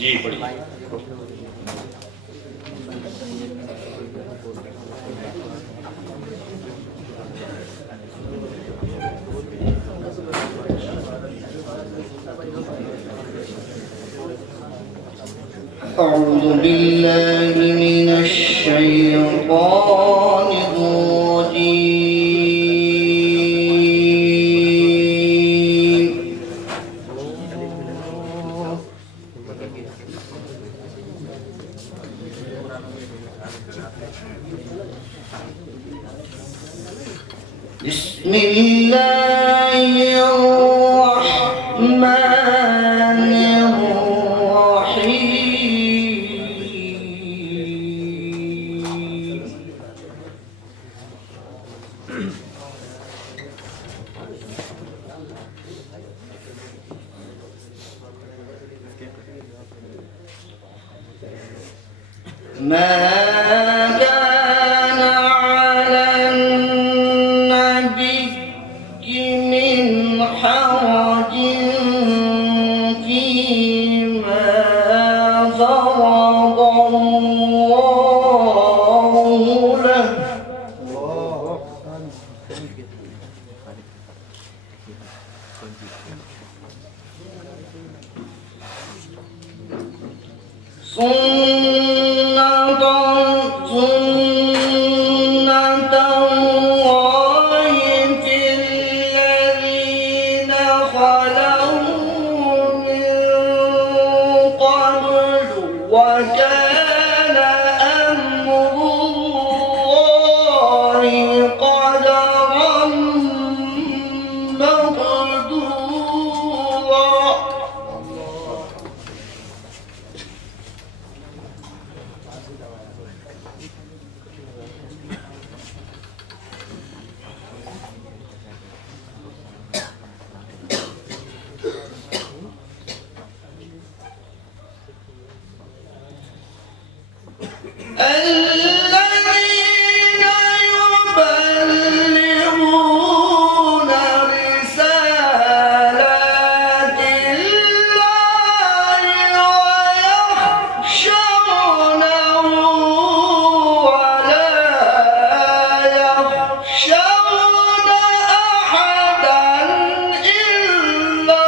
जी पढ़िए। أعوذ بالله من الشيطان الرجيم. بسم الله الرحمن الرحيم. ما كان على النبي من حرج فيما فرض الله له. سنة الله في الذين خلوا من قبل وكان أمر الله قدرا مقدورا. الذين يبلغون رسالات الله ويخشونه ولا يخشون أحدا إلا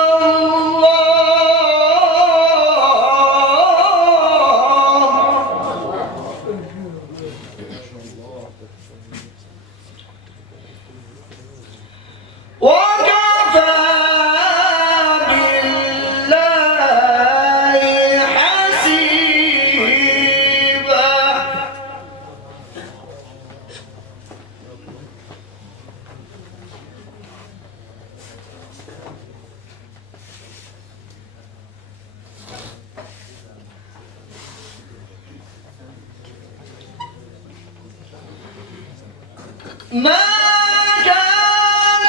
وكفى بالله حسيبا. ما كان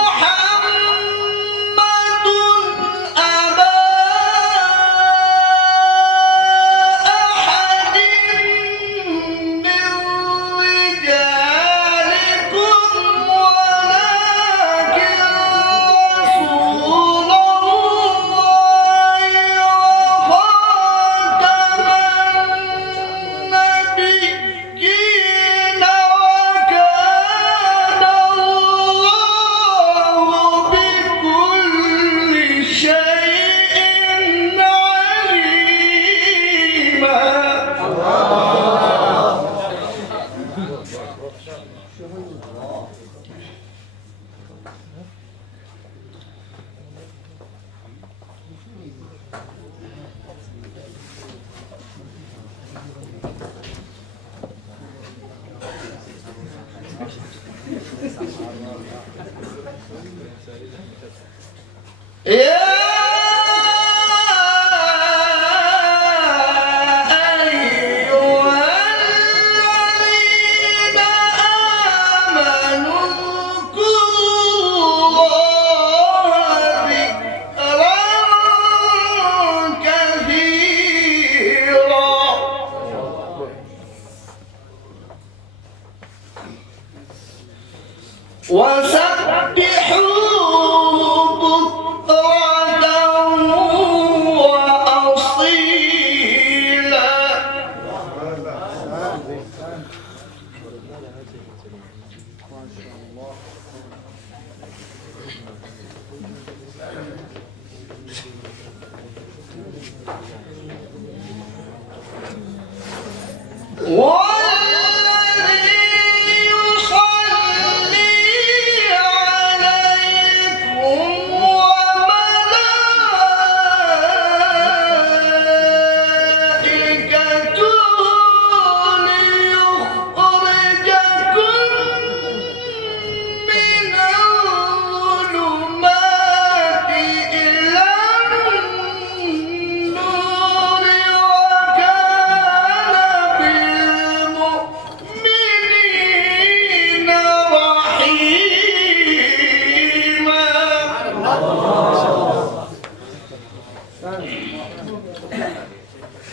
محمد أبا أحد من رجالكم ولكن رسول الله وخاتم النبيين وكان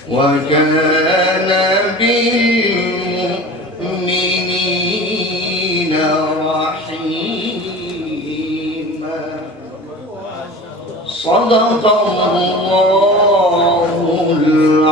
وكان بالمؤمنين رحيما. صدق الله العظيم.